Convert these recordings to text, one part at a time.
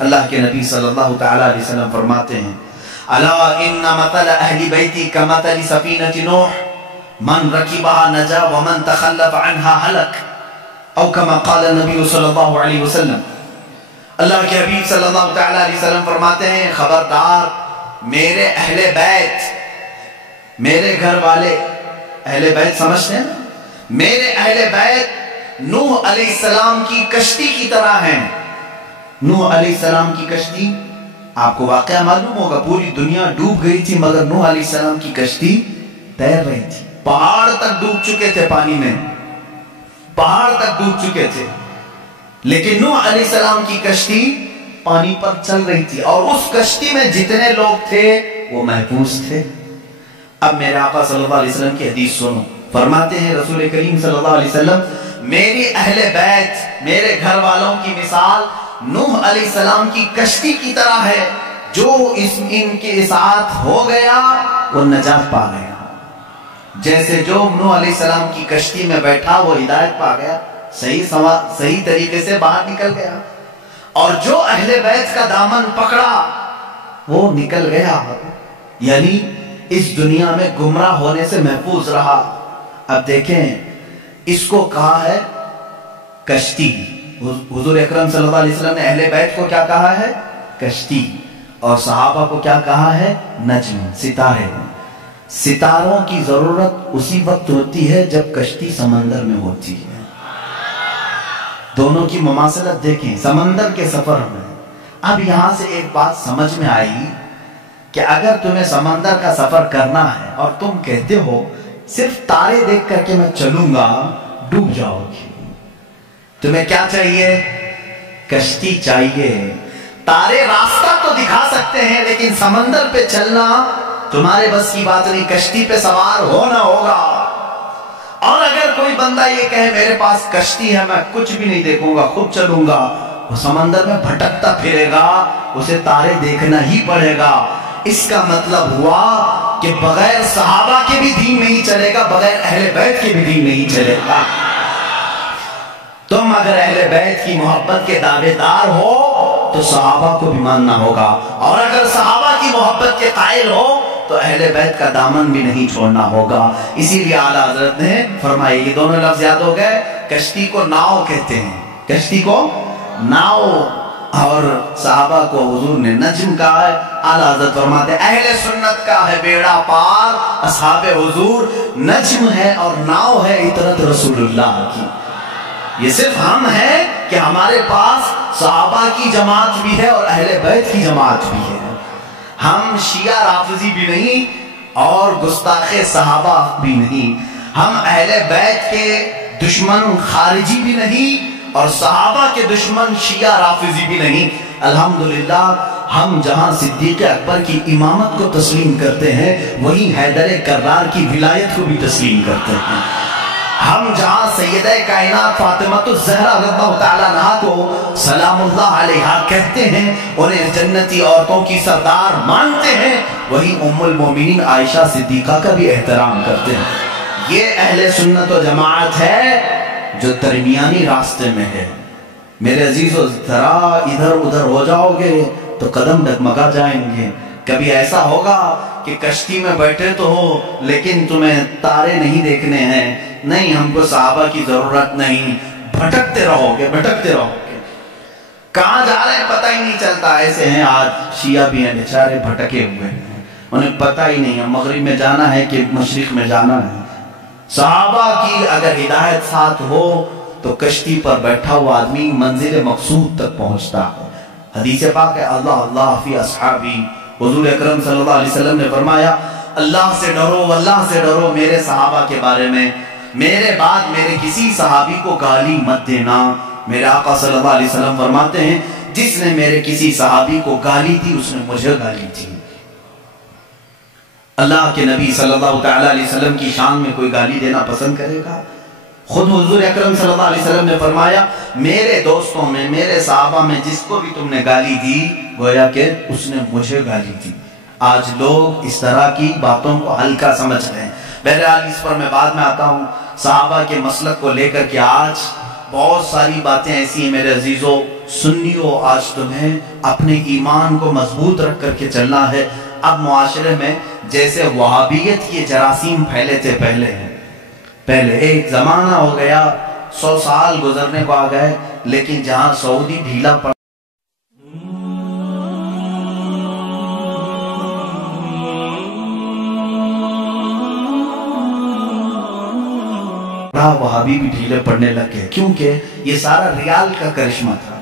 اللہ کے نبی صلی اللہ تعالی علیہ وسلم فرماتے ہیں الا ان مثل اہل بیتی کمثل سفینۃ نوح من رکبها نجا ومن تخلف عنها ہلک او کما قال النبی صلی اللہ علیہ وسلم۔ اللہ کے حبیب صلی اللہ تعالی علیہ وسلم فرماتے ہیں خبردار میرے اہل بیت، میرے گھر والے، اہل بیت سمجھتے ہیں نا، میرے اہل بیت نوح علیہ السلام کی کشتی کی طرح ہیں۔ نوح علیہ السلام کی کشتی آپ کو واقعہ معلوم ہوگا، پوری دنیا ڈوب گئی تھی مگر نوح علیہ السلام کی کشتی تیر رہی تھی۔ پہاڑ تک ڈوب چکے تھے پانی میں، پہاڑ تک ڈوب چکے تھے، لیکن نوح علیہ السلام کی کشتی پانی پر چل رہی تھی، اور اس کشتی میں جتنے لوگ تھے وہ محفوظ تھے۔ اب میرے آقا صلی اللہ علیہ وسلم کی حدیث سنو، فرماتے ہیں رسول کریم صلی اللہ علیہ وسلم میری اہل بیت، میرے گھر والوں کی مثال نوح علیہ السلام کی کشتی کی طرح ہے، جو ان کے ساتھ ہو گیا وہ نجات پا گیا۔ جیسے جو نوح علیہ السلام کی کشتی میں بیٹھا وہ ہدایت پا گیا، صحیح طریقے سے باہر نکل گیا، اور جو اہل بیت کا دامن پکڑا وہ نکل گیا، یعنی اس دنیا میں گمراہ ہونے سے محفوظ رہا۔ اب دیکھیں اس کو کہا ہے کشتی، حضور اکرم صلی اللہ علیہ وسلم نے اہل بیت کو کیا کہا ہے؟ کشتی، اور صحابہ کو کیا کہا ہے؟ نجم، ستارے۔ ستاروں کی ضرورت اسی وقت ہوتی ہے جب کشتی سمندر میں ہوتی ہے۔ دونوں کی مماثلت دیکھیں، سمندر کے سفر میں۔ اب یہاں سے ایک بات سمجھ میں آئی کہ اگر تمہیں سمندر کا سفر کرنا ہے اور تم کہتے ہو صرف تارے دیکھ کر کے میں چلوں گا، ڈوب جاؤ گی۔ تمہیں کیا چاہیے؟ کشتی چاہیے۔ تارے راستہ تو دکھا سکتے ہیں لیکن سمندر پہ چلنا تمہارے بس کی بات نہیں، کشتی پہ سوار ہونا ہوگا۔ اور اگر کوئی بندہ یہ کہے میرے پاس کشتی ہے میں کچھ بھی نہیں دیکھوں گا خود چلوں گا، وہ سمندر میں بھٹکتا پھرے گا، اسے تارے دیکھنا ہی پڑے گا۔ اس کا مطلب ہوا کہ بغیر صحابہ کے بھی دین نہیں چلے گا، بغیر اہل بیت کے بھی دین نہیں چلے گا۔ تم اگر اہل بیت کی محبت کے دعوے دار ہو تو صحابہ کو بھی ماننا ہوگا، اور اگر صحابہ کی محبت کے قائل ہو تو اہل بیت کا دامن بھی نہیں چھوڑنا ہوگا۔ اسی لیے اعلیٰ حضرت نے فرمایا، یہ دونوں لفظ یاد ہو گئے، کشتی کو ناؤ کہتے ہیں، کشتی کو ناؤ، اور صحابہ کو حضور نے نجم کہا ہے۔ اعلیٰ حضرت فرماتے ہیں اہل سنت کا ہے بیڑا پار، اصحاب حضور نجم ہے اور ناؤ ہے اطرت رسول اللہ کی۔ یہ صرف ہم ہیں کہ ہمارے پاس صحابہ کی جماعت بھی ہے اور اہل بیت کی جماعت بھی ہے۔ ہم شیعہ رافضی بھی نہیں اور گستاخ صحابہ بھی نہیں، ہم اہل بیت کے دشمن خارجی بھی نہیں اور صحابہ کے دشمن شیعہ رافضی بھی نہیں۔ الحمدللہ ہم جہاں صدیق اکبر کی امامت کو تسلیم کرتے ہیں وہیں حیدر کرار کی ولایت کو بھی تسلیم کرتے ہیں۔ ہم جہاں سیدہ کائنات فاطمہ الزہرا رضی اللہ تعالیٰ عنہا کو سلام اللہ علیہا کہتے ہیں، انہیں جنتی عورتوں کی سردار مانتے ہیں، وہی ام المومنین عائشہ صدیقہ کا بھی احترام کرتے ہیں۔ یہ اہل سنت و جماعت ہے جو درمیانی راستے میں ہے۔ میرے عزیزو ذرا ادھر ادھر ہو جاؤ گے تو قدم ڈگمگا جائیں گے۔ کبھی ایسا ہوگا کہ کشتی میں بیٹھے تو ہو لیکن تمہیں تارے نہیں دیکھنے ہیں، نہیں ہم کو صحابہ کی ضرورت نہیں، بھٹکتے رہو گے بھٹکتے رہو گے، کہاں جا رہے ہیں پتہ ہی نہیں چلتا۔ ایسے ہیں آج شیعہ بھی ہیں بیچارے بھٹکے ہوئے ہیں، انہیں پتہ ہی نہیں ہے مغرب میں جانا ہے کہ مشرق میں جانا ہے۔ صحابہ کی اگر ہدایت ساتھ ہو تو کشتی پر بیٹھا ہوا آدمی منزل مقصود تک پہنچتا ہے۔ حدیث پاک ہے اللہ اللہ فی اصحابی، حضور اکرم صلی اللہ علیہ وسلم نے فرمایا اللہ سے ڈرو اللہ سے ڈرو میرے صحابہ کے بارے میں، میرے بعد میرے کسی صحابی کو گالی مت دینا۔ میرے آقا صلی اللہ علیہ وسلم فرماتے ہیں جس نے میرے کسی صحابی کو گالی دی اس نے مجھے گالی دی۔ اللہ کے نبی صلی اللہ تعالی علیہ وسلم کی شان میں کوئی گالی دینا پسند کرے گا؟ خود حضور اکرم صلی اللہ علیہ وسلم نے فرمایا میرے دوستوں میں میرے صحابہ میں جس کو بھی تم نے گالی دی گویا کہ اس نے مجھے گالی دی۔ آج لوگ اس طرح کی باتوں کو ہلکا سمجھ رہے ہیں۔ بہرحال اس پر میں بعد میں آتا ہوں۔ صحابہ کے مسلک کو لے کر کے آج بہت ساری باتیں ایسی ہیں میرے عزیزوں سنیوں آج تمہیں اپنے ایمان کو مضبوط رکھ کر کے چلنا ہے۔ اب معاشرے میں جیسے وہابیت کے جراثیم پھیلے تھے پہلے ایک زمانہ ہو گیا، 100 سال گزرنے کو آ گئے، لیکن جہاں سعودی ڈھیلا پڑا وہابی بھی ڈھیلے پڑنے لگے، کیونکہ یہ سارا ریال کا کرشمہ تھا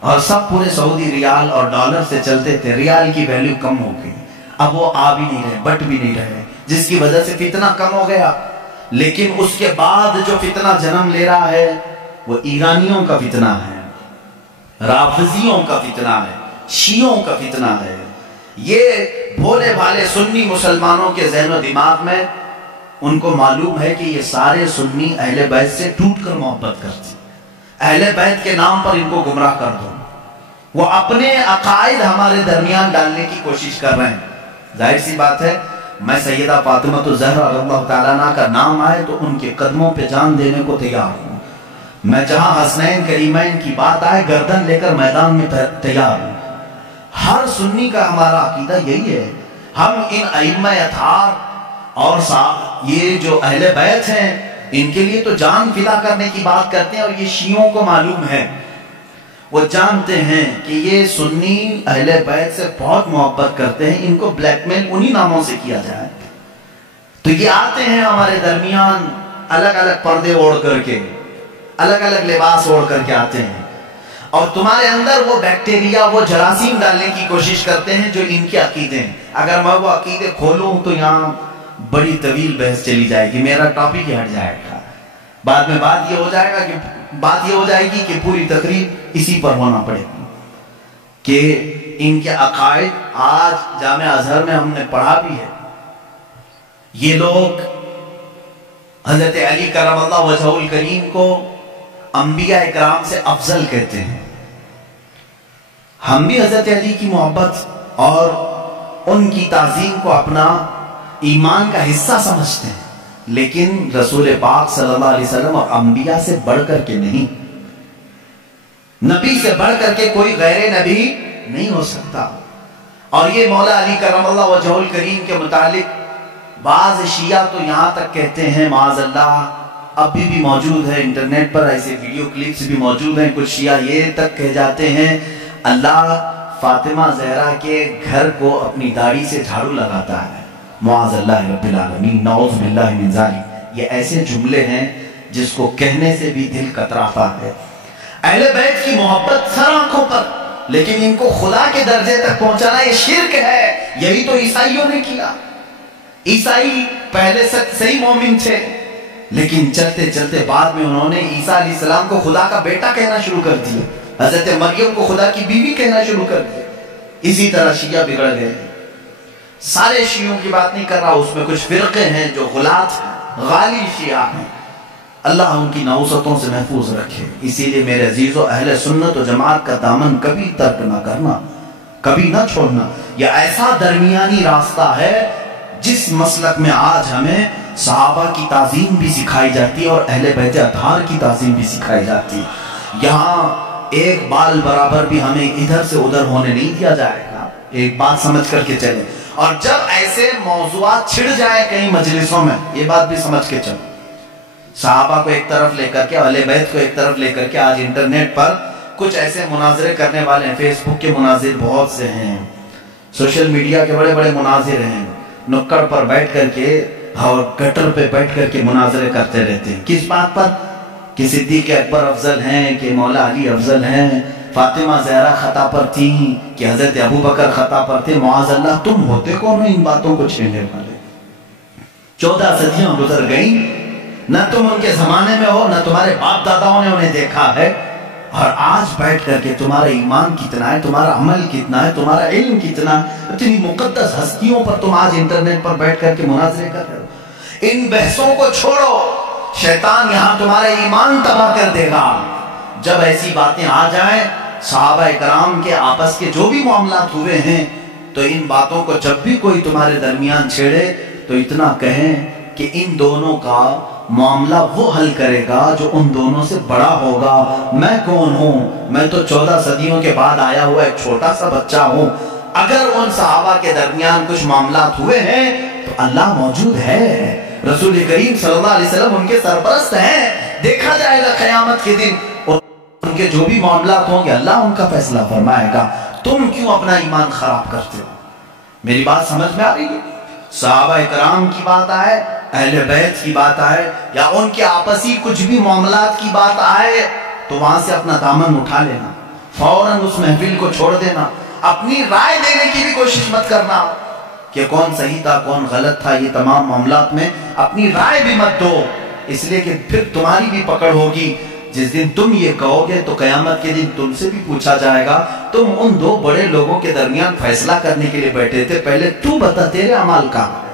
اور سب پورے سعودی ریال اور ڈالر سے چلتے تھے۔ ریال کی ویلیو کم ہو گئی، اب وہ آ بھی نہیں رہے، بٹ بھی نہیں رہے، جس کی وجہ سے فتنہ کم ہو گیا۔ لیکن اس کے بعد جو فتنہ جنم لے رہا ہے وہ ایرانیوں کا فتنہ ہے، رافضیوں کا فتنہ ہے، شیعوں کا فتنہ ہے۔ یہ بھولے بھالے سنی مسلمانوں کے ذہن و دماغ میں ان کو معلوم ہے کہ یہ سارے سنی اہل بیت سے ٹوٹ کر محبت کرتے، اہل بیت کے نام پر ان کو گمراہ کر دو۔ وہ اپنے عقائد ہمارے درمیان ڈالنے کی کوشش کر رہے ہیں۔ ظاہر سی بات ہے، میں سیدہ فاطمہ الزہرا رضی اللہ تعالیٰ عنہ کا نام آئے تو ان کے قدموں پہ جان دینے کو تیار ہوں۔ میں جہاں حسنین کریمین کی بات آئے گردن لے کر میدان میں تیار ہوں۔ ہر سنی کا ہمارا عقیدہ یہی ہے، ہم ان ائمہ اطہار اور یہ جو اہل بیت ہیں ان کے لیے تو جان فدا کرنے کی بات کرتے ہیں، اور یہ شیعوں کو معلوم ہے، وہ جانتے ہیں کہ یہ سنی اہل بیت سے بہت محبت کرتے ہیں، ان کو بلیک میل انہی ناموں سے کیا جائے۔ تو یہ آتے ہیں ہمارے درمیان الگ الگ پردے اوڑھ کر کے، الگ الگ لباس اوڑھ کر کے آتے ہیں، اور تمہارے اندر وہ بیکٹیریا، وہ جراثیم ڈالنے کی کوشش کرتے ہیں جو ان کے عقیدے ہیں۔ اگر میں وہ عقیدے کھولوں تو یہاں بڑی طویل بحث چلی جائے گی، میرا ٹاپک ہی ہٹ جائے گا۔ بعد میں بات یہ ہو جائے گی کہ پوری تقریب اسی پر ہونا پڑے گی کہ ان کے عقائد آج جامعہ ازہر میں ہم نے پڑھا بھی ہے۔ یہ لوگ حضرت علی کرم اللہ وجہہ الکریم کو انبیاء اکرام سے افضل کہتے ہیں۔ ہم بھی حضرت علی کی محبت اور ان کی تعظیم کو اپنا ایمان کا حصہ سمجھتے ہیں، لیکن رسول پاک صلی اللہ علیہ وسلم اور انبیاء سے بڑھ کر کے نہیں، نبی سے بڑھ کر کے کوئی غیر نبی نہیں ہو سکتا۔ اور یہ مولا علی کرم اللہ وجہہ الکریم کے متعلق بعض شیعہ تو یہاں تک کہتے ہیں، معاذ اللہ ابھی بھی موجود ہے انٹرنیٹ پر ایسے ویڈیو کلپس بھی موجود ہیں، کچھ شیعہ یہ تک کہہ جاتے ہیں اللہ فاطمہ زہرا کے گھر کو اپنی داڑھی سے جھاڑو لگاتا ہے، معاذ اللہ رب العالمین، نعوذ باللہ من ذالک۔ یہ ایسے جملے ہیں جس کو کہنے سے بھی دل کتراتا ہے۔ اہل بیت کی محبت سر آنکھوں پر، لیکن ان کو خدا کے درجے تک پہنچانا یہ شرک ہے۔ یہی تو عیسائیوں نے کیا۔ عیسائی پہلے صحیح مومن تھے، لیکن چلتے چلتے بعد میں انہوں نے عیسیٰ علیہ السلام کو خدا کا بیٹا کہنا شروع کر دیا، حضرت مریم کو خدا کی بیوی کہنا شروع کر دیا۔ اسی طرح شیعہ بگڑ گئے۔ سارے شیعوں کی بات نہیں کر رہا، اس میں کچھ فرقے ہیں جو غلات ہیں، غالی شیعہ ہیں، اللہ ان کی نحوستوں سے محفوظ رکھے۔ اسی لیے میرے عزیزو، اہل سنت و جماعت کا دامن کبھی ترک نہ کرنا، کبھی نہ چھوڑنا۔ یہ ایسا درمیانی راستہ ہے جس مسلک میں آج ہمیں صحابہ کی تعظیم بھی سکھائی جاتی ہے اور اہل بیت اطہار کی تعظیم بھی سکھائی جاتی ہے۔ یہاں ایک بال برابر بھی ہمیں ادھر سے ادھر ہونے نہیں دیا جائے گا، ایک بات سمجھ کر کے چلیں۔ اور جب ایسے موضوعات چھڑ جائیں کئی مجلسوں میں، یہ بات بھی سمجھ کے چلو، صحابہ کو ایک طرف لے کر کے، اہل بیت کو ایک طرف لے کر کے، آج انٹرنیٹ پر کچھ ایسے مناظرے کرنے والے ہیں، فیس بک کے مناظر بہت سے ہیں، سوشل میڈیا کے بڑے بڑے مناظر ہیں، نکڑ پر بیٹھ کر کے اور گٹر پہ بیٹھ کر کے مناظرے کرتے رہتے ہیں۔ کس بات پر؟ کہ صدیق اکبر افضل ہیں، کہ مولا علی افضل ہیں، فاطمہ زہرا خطا پر تھیں، کہ حضرت ابو بکر خطا پر تھے۔ معاذ اللہ، تم ہوتے کون ہو ان باتوں کو چھیڑنے والے؟ 14 صدیاں گزر گئیں، نہ تم ان کے زمانے میں ہو، نہ تمہارے باپ داداؤں نے انہیں دیکھا ہے، اور آج بیٹھ کر کے تمہارا ایمان کتنا ہے، تمہارا عمل کتنا ہے، تمہارا علم کتنا ہے، اتنی مقدس ہستیوں پر تم آج انٹرنیٹ پر بیٹھ کر کے مناظرے کر رہے ہو۔ ان بحثوں کو چھوڑو، شیطان یہاں تمہارا ایمان تباہ کر دے گا۔ جب ایسی باتیں آ جائیں، صحابہ اکرام کے آپس کے جو بھی معاملات ہوئے ہیں، تو ان باتوں کو جب بھی کوئی تمہارے درمیان چھیڑے تو اتنا کہیں کہ ان دونوں کا معاملہ وہ حل کرے گا جو ان دونوں سے بڑا ہوگا۔ میں کون ہوں؟ میں تو 14 صدیوں کے بعد آیا ہوا ایک چھوٹا سا بچہ ہوں۔ اگر ان صحابہ کے درمیان کچھ معاملات ہوئے ہیں تو اللہ موجود ہے، رسول کریم صلی اللہ علیہ وسلم ان کے سرپرست ہیں۔ دیکھا جائے گا قیامت کے دن ان کے جو بھی معاملات ہوں گے اللہ ان کا فیصلہ فرمائے گا۔ تم کیوں اپنا ایمان خراب کرتے ہو؟ میری بات سمجھ میں آ رہی ہے؟ صحابہ کرام کی بات آئے، اہل بیت کی بات آئے، یا ان کے آپسی کچھ بھی معاملات کی بات آئے تو وہاں سے اپنا دامن اٹھا لینا، فوراً اس محفل کو چھوڑ دینا۔ اپنی رائے دینے کی بھی کوشش مت کرنا کہ کون صحیح تھا کون غلط تھا، یہ تمام معاملات میں اپنی رائے بھی مت دو، اس لیے کہ پھر تمہاری بھی پکڑ ہوگی۔ جس دن تم یہ کہو گے تو قیامت کے دن تم سے بھی پوچھا جائے گا تم ان دو بڑے لوگوں کے درمیان فیصلہ کرنے کے لیے بیٹھے تھے، پہلے تو بتا تیرے اعمال کہاں ہے،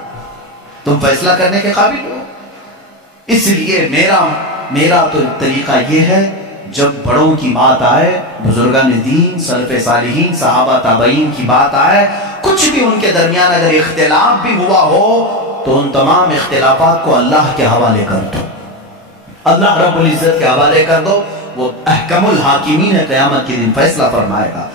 تم فیصلہ کرنے کے قابل ہو؟ اس لیے میرا تو طریقہ یہ ہے، جب بڑوں کی بات آئے، بزرگان دین، سلف صالحین، صحابہ تابعین کی بات آئے، کچھ بھی ان کے درمیان اگر اختلاف بھی ہوا ہو تو ان تمام اختلافات کو اللہ کے حوالے کر دو، اللہ رب العزت کے حوالے کر دو، وہ احکم الحاکمین ہے، قیامت کے دن فیصلہ فرمائے گا۔